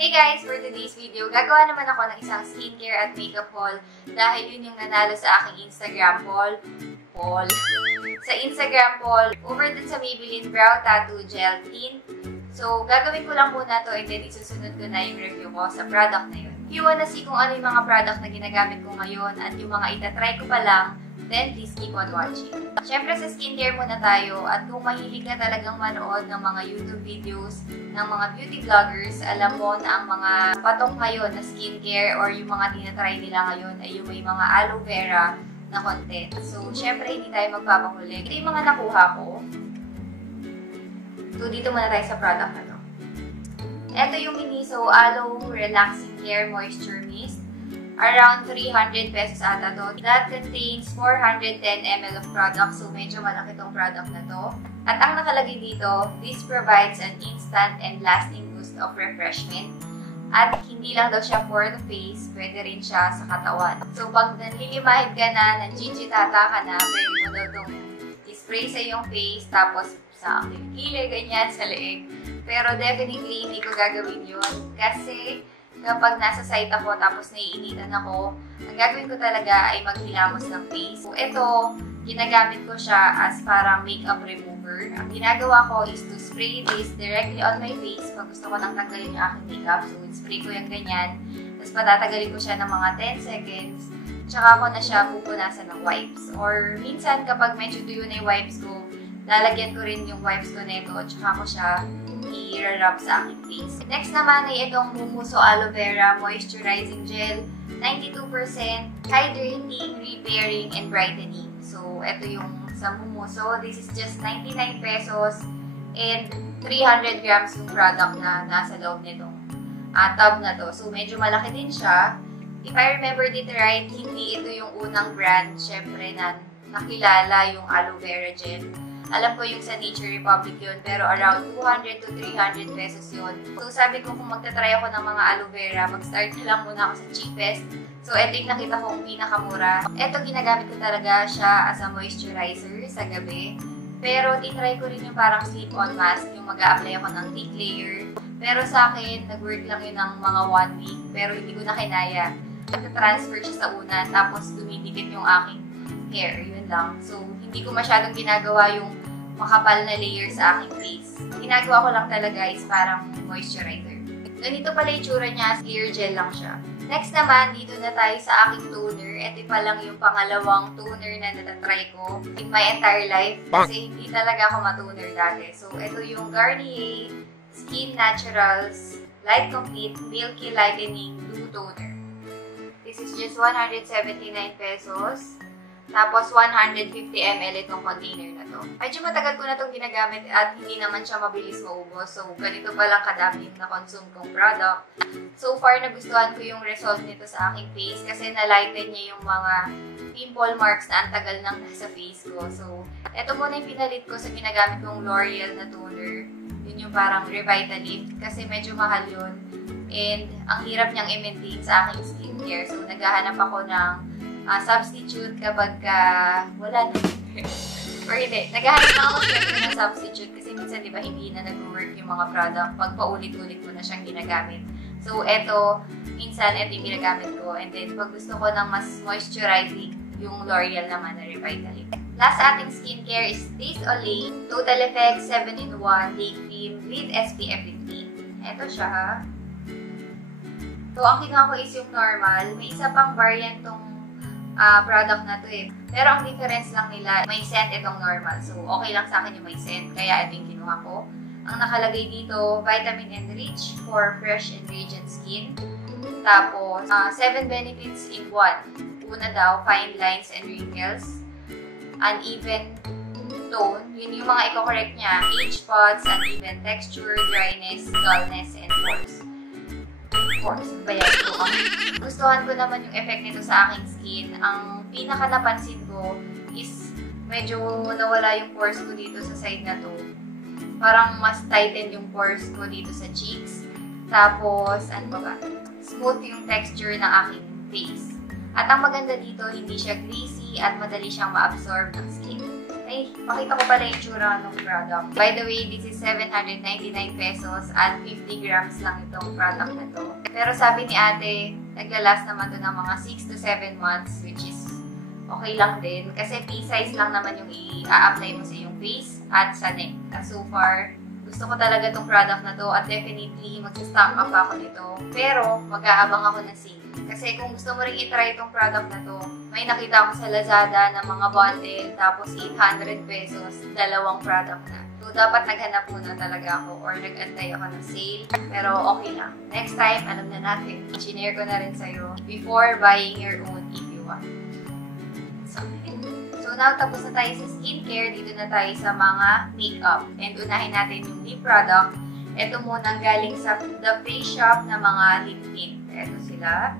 Hey guys! For today's video, gagawa naman ako ng isang skincare at makeup haul dahil yun yung nanalo sa aking Instagram haul. Sa Instagram haul, over dun sa Maybelline Brow Tattoo Gel Tint. So, gagawin ko lang muna to and then isusunod ko na yung review ko sa product na yun. If you wanna see kung ano yung mga product na ginagamit ko ngayon at yung mga itatry ko pa lang, then please keep on watching. Siyempre sa skincare muna tayo at kung mahilig ka talagang manood ng mga YouTube videos ng mga beauty vloggers, alam mo na ang mga patok ngayon na skincare or yung mga tinatry nila ngayon ay yung may mga aloe vera na content. So, siyempre hindi tayo magpapahuli. Ito yung mga nakuha ko. So, dito muna tayo sa product na to. Ito yung Miniso Aloe Relaxing Care Moisture Mist. Around 300 pesos ata to. That contains 410 ml of product. So, medyo malaki tong product na to. At ang nakalagay dito, this provides an instant and lasting boost of refreshment. At hindi lang daw siya for the face, pwede rin siya sa katawan. So, pag nanlilimahid ka na, nanjijitata ka na, pwede mo daw itong i-spray sa iyong face, tapos sa kilikili, ganyan, sa leeg. Pero definitely, hindi ko gagawin yun. Kasi, kapag nasa site ako tapos naiinitan ako, ang gagawin ko talaga ay maghilamos ng face. So, ito, ginagamit ko siya as parang makeup remover. Ang ginagawa ko is to spray this directly on my face pag gusto ko nang tanggalin yung aking makeup. So, spray ko yung ganyan. Tapos, patatagalin ko siya ng mga 10 seconds. Tsaka ako na siya pupunasan ng wipes. Or, minsan kapag medyo tuyo na yung wipes ko, lalagyan ko rin yung wipes ko nito. Tsaka ko siya i-rub sa aking face. Next naman ay itong Mumuso Aloe Vera Moisturizing Gel. 92% hydrating, repairing, and brightening. So, ito yung sa Mumuso. This is just 99 pesos and 300 grams yung product na nasa loob nitong tub na to. So, medyo malaki din siya. If I remember it right, hindi ito yung unang brand, syempre, na nakilala yung aloe vera gel. Alam ko yung sa Nature Republic yun, pero around 200 to 300 pesos yun. So, sabi ko kung magta-try ako ng mga aloe vera, mag-start na lang muna ako sa cheapest. So, ito yung nakita kong pinakamura. Ito, ginagamit ko talaga siya as a moisturizer sa gabi. Pero, tinry ko rin yung parang slip-on mask, yung mag-a-apply ako ng thick layer. Pero sa akin, nag-work lang yun ng mga 1 week, pero hindi ko na kinaya. Nag-transfer siya sa una, tapos dumidikit yung aking hair, yun lang. So, hindi ko masyadong ginagawa yung makapal na layer sa aking face. Ginagawa ko lang talaga is parang moisturizer. Ganito pala yung tsura niya, clear gel lang siya. Next naman, dito na tayo sa aking toner. Ito pa lang yung pangalawang toner na natatry ko in my entire life. Kasi hindi talaga ako matoner dati. So, ito yung Garnier Skin Naturals Light Complete Milky Lightening Blue Toner. This is just 179 pesos. Tapos, 150 ml itong container na to. Medyo matagal ko na itong ginagamit at hindi naman siya mabilis maubos. So, ganito pa lang kadami na consume kong product. So far, nagustuhan ko yung result nito sa aking face kasi na-lighten niya yung mga pimple marks na ang tagal nang nasa face ko. So, ito muna yung pinalit ko sa ginagamit kong L'Oreal na toner. Yun yung parang Revitalift kasi medyo mahal yun. And, ang hirap niyang i-maintain sa aking skincare. So, naghahanap ako ng substitute kapag wala na. Or hindi. Naghahanap ako ng substitute kasi minsan, di ba, hindi na nag-work yung mga product pag paulit-ulit mo na siyang ginagamit. So, eto, minsan, ito yung ginagamit ko. And then, pag gusto ko ng mas moisturizing, yung L'Oreal naman na Revitalift. Last ating skincare is this Olay Total Effect 7-in-1 Day Cream with SPF 15. Eto siya. So, ang kinuha ko is yung normal. May isa pang variant tong product na to eh. Pero ang difference lang nila, may scent itong normal. So, okay lang sa akin yung may scent. Kaya ito yung kinuha ko. Ang nakalagay dito, Vitamin Enrich for fresh and radiant skin. Tapos, 7 benefits in 1. Una daw, fine lines and wrinkles. Uneven tone. Yun yung mga i-correct niya. Age spots, uneven texture, dryness, dullness, and pores. Gustuhan ko naman yung effect nito sa aking skin. Ang pinaka napansin ko is medyo nawala yung pores ko dito sa side na to. Parang mas tighten yung pores ko dito sa cheeks. Tapos, ano ba ba? Smooth yung texture ng aking face. At ang maganda dito, hindi siya greasy, easy at madali siyang ma-absorb ng skin. Ay, pakita ko pala yung tsura ng product. By the way, this is 799 pesos at 50 grams lang itong product na to. Pero sabi ni ate, naglalast naman to ng mga 6 to 7 months, which is okay lang din. Kasi pea-size lang naman yung i-apply mo sa iyong face at sa neck. At so far, gusto ko talaga itong product na to at definitely magsa-stock up ako nito. Pero, mag-aabang ako ng sale. Kasi kung gusto mo rin i-try itong product na to, may nakita ako sa Lazada ng mga bundle, tapos 800 pesos, dalawang product na. So, dapat naghanap muna talaga ako or nag-antay ako ng sale. Pero okay lang. Next time, alam na natin. Shinare ko na rin sa'yo before buying your own if you want. So now, tapos na tayo sa skincare. Dito na tayo sa mga makeup. And unahin natin yung lip product. Ito muna galing sa The Face Shop na mga lip tint. Ito sila.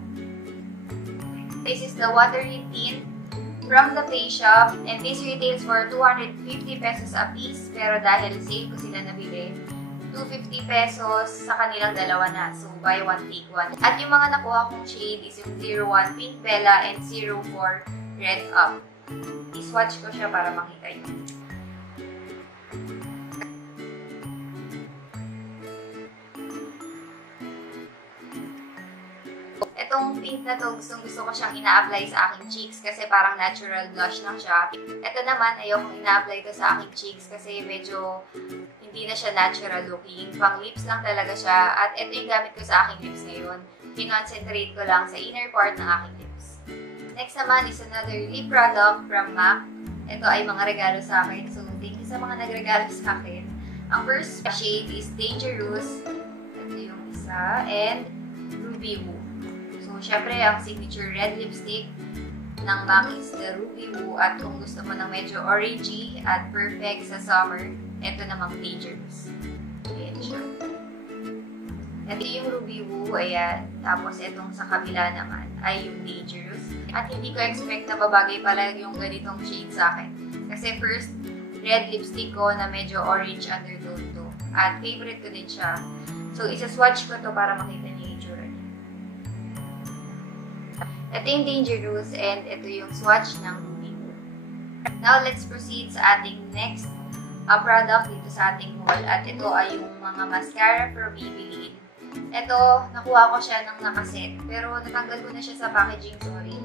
This is the water lip tint from The Face Shop. And this retails for 250 pesos a piece. Pero dahil sale ko sila nabili, 250 pesos sa kanilang dalawa na. So, buy one, take one. At yung mga nakuha kong shade is yung 01 Pink Bella and 04 Red Up. I-swatch ko siya para makita nyo. Itong pink na to, gusto ko siyang ina-apply sa aking cheeks kasi parang natural blush lang siya. Ito naman, ayokong ina-apply to sa aking cheeks kasi medyo hindi na siya natural looking. Pang lips lang talaga siya. At ito yung gamit ko sa aking lips ngayon. Kinoncentrate ko lang sa inner part ng aking lips. Next naman is another lip product from MAC. Ito ay mga regalo sa akin. So, thank you sa mga nagregalo sa akin. Ang first shade is Dangerous. Ito yung isa. And Ruby Woo. So, syempre, ang signature red lipstick ng MAC is the Ruby Woo. At kung gusto mo ng medyo orangey at perfect sa summer, ito namang Dangerous. Ayan siya. Ito yung Ruby Woo, ayan. Tapos itong sa kabila naman ay yung Dangerous. At hindi ko expect na babagay pala yung ganitong shade sa akin. Kasi first, red lipstick ko na medyo orange undertone to. At favorite ko din siya. So, isa-swatch ko to para makita niyo yung itsura niya. Ito yung Dangerous and ito yung swatch ng Ruby Woo. Now, let's proceed sa ating next product dito sa ating haul. At ito ay yung mga mascara from Maybelline. Ito, nakuha ko siya ng nakaset. Pero natanggal ko na siya sa packaging, sorry.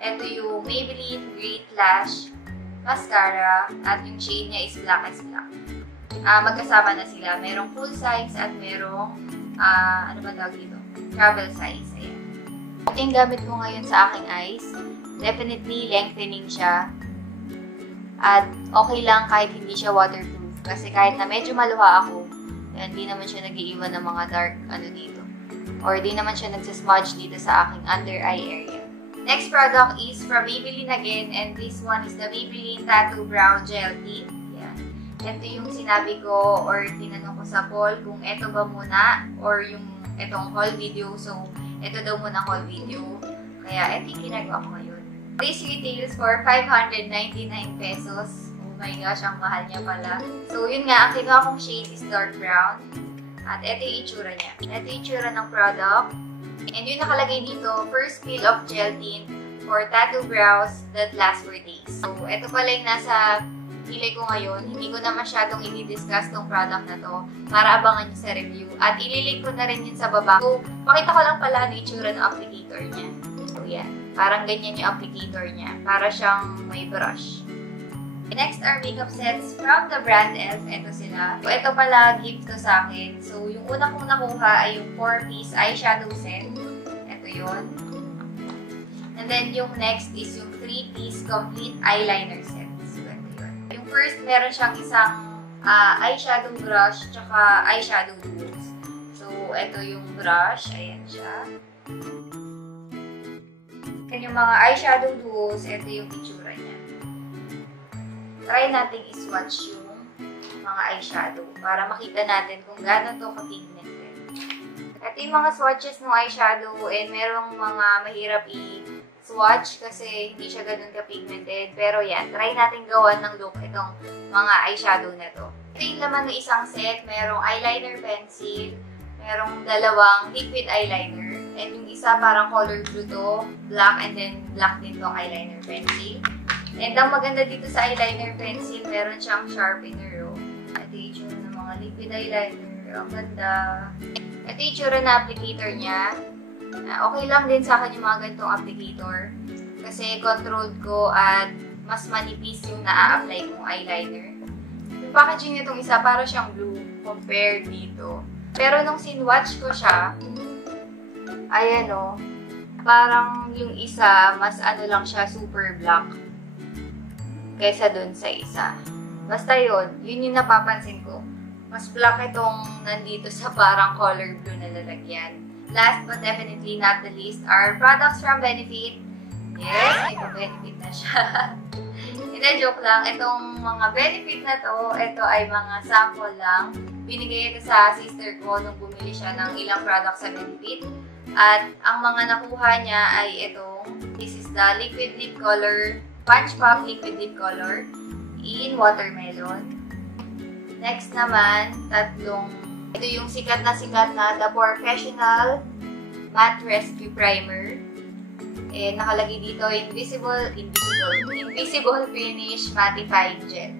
Ito yung Maybelline Great Lash Mascara. At yung shade niya is Black as Black. Magkasama na sila. Merong full size at merong, ano ba tawag dito? Travel size. Ayan. Ito yung gamit ko ngayon sa aking eyes. Definitely lengthening siya. At okay lang kahit hindi siya waterproof. Kasi kahit na medyo maluha ako, hindi naman siya nag-iiwan ng mga dark dito. Or di naman siya nagsasmudge dito sa aking under eye area. Next product is from Maybelline again. And this one is the Maybelline Tattoo Brow Gel Tint. Yan. Ito yung sinabi ko or tinanong ko sa poll kung ito ba muna or yung itong haul video. So, ito daw muna haul video. Kaya ito yung ginagawa ko ngayon. This retails for 599 pesos. Oh my gosh, ang mahal niya pala. So, yun nga, ang kinuha kong shade is dark brown. At ito yung itsura niya. Ito yung itsura ng product. And yung nakalagay dito, first peel of gel tint for tattoo brows that last for days. So, ito pala yung nasa kilay ko ngayon. Hindi ko na masyadong i-discuss tong product na to para abangan nyo sa review. At ililink ko na rin yun sa baba. So, pakita ko lang pala ang itsura ng applicator niya. So, yan. Parang ganyan yung applicator niya. Para siyang may brush. Next are makeup sets from the brand Elf. Ito sila. So, ito pala gift ko sa akin. So, yung una kong nakuha ay yung 4-piece eyeshadow set. Ito yun. And then, yung next is yung 3-piece complete eyeliner set. So, ito yun. Yung first, meron siyang isang eyeshadow brush tsaka eyeshadow duos. So, ito yung brush. Ayan siya. And yung mga eyeshadow duos, ito yung itsura niya. Try natin i-swatch yung mga eyeshadow para makita natin kung gaano to ka-pigmented. Ito yung mga swatches ng eyeshadow and merong mga mahirap i-swatch kasi hindi siya ganun ka-pigmented. Pero yan, try natin gawan ng look itong mga eyeshadow na to. Ito yung laman ng isang set. Merong eyeliner pencil, merong dalawang liquid eyeliner, And yung isa parang color blue to, black, and then black din tong eyeliner pencil. And ang maganda dito sa eyeliner pencil, meron siyang sharpener. Ito yung itsura ng mga liquid eyeliner. Ang ganda. Ito yung itsura na applicator niya. Okay lang din sa akin yung mga ganitong applicator. Kasi controlled ko at mas manipis yung na-apply kong eyeliner. Yung packaging nitong isa, para siyang blue compared dito. Pero nung sinwatch ko siya, ayan o, parang yung isa, mas ano lang siya, super black. Kaysa dun sa isa. Basta yun yung napapansin ko. Mas black itong nandito sa parang color blue na lalagyan. Last but definitely not the least are products from Benefit. Yes, may pa-benefit na siya. Hindi, joke lang. Itong mga benefit na to, ito ay mga sample lang. Binigay ito sa sister ko nung bumili siya ng ilang products sa Benefit. At ang mga nakuha niya ay itong, this is the liquid lip color, Punch Pop liquid lip color in watermelon. Next naman, ito yung sikat na The Professional Matte Rescue Primer. Nakalagay dito, invisible finish mattifying gel.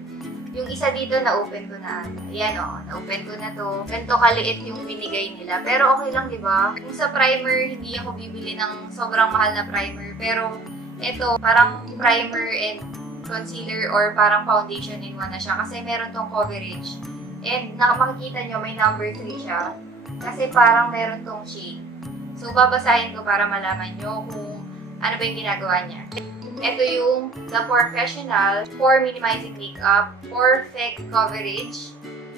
Yung isa dito, na-open ko na. Ayan o, na-open ko na to. Ganito kaliit yung binigay nila. Pero okay lang, di ba? Kung sa primer, hindi ako bibili ng sobrang mahal na primer. Pero ito, parang primer and concealer or parang foundation in one na siya. Kasi meron tong coverage. And makikita nyo, may number 3 siya. Kasi parang meron tong shade. So, babasahin ko para malaman nyo kung ano ba yung ginagawa niya. Ito yung The Professional for Minimizing Makeup, Perfect Coverage,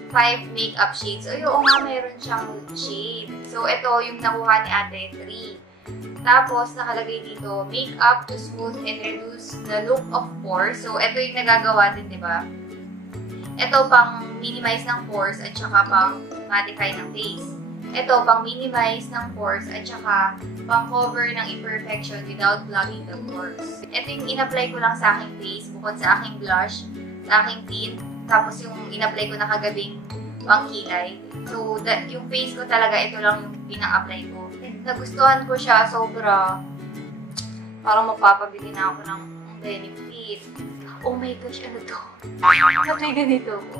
5 Makeup Shades. O yung nga, meron siyang shade. So, ito yung nakuha ni ate, 3. Tapos, nakalagay dito, Makeup to smooth and reduce the look of pores. So, ito yung nagagawa din, di ba? Ito pang minimize ng pores at saka pang mattify ng face. Ito pang minimize ng pores at saka pang cover ng imperfection without clogging the pores. Ito yung in-apply ko lang sa aking face bukod sa aking blush, sa aking tint, tapos yung in-apply ko na kagabing pang kilay. So, yung face ko talaga, ito lang yung pinang-apply ko. Nagustuhan ko siya, sobra. Parang magpapabili na ako ng Benefit. Oh my gosh, ano to? May ganito ko.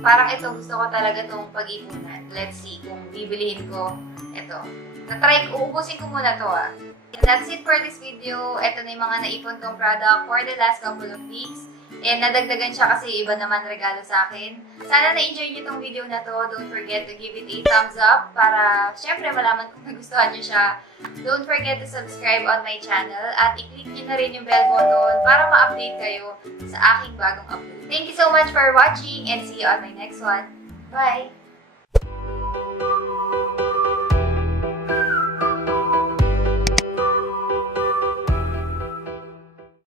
Parang ito, gusto ko talaga itong pag-ipunan. Let's see kung bibilihin ko ito. Na-try ko, ubusin ko muna to ah. And that's it for this video. Ito na yung mga naipon kong product for the last couple of weeks. And nadagdagan siya kasi iba naman regalo sa akin. Sana na-enjoy nyo itong video na to. Don't forget to give it a thumbs up para syempre malaman kung nagustuhan nyo siya. Don't forget to subscribe on my channel at i-click nyo na rin yung bell button para ma-update kayo sa aking bagong upload. Thank you so much for watching and see you on my next one. Bye!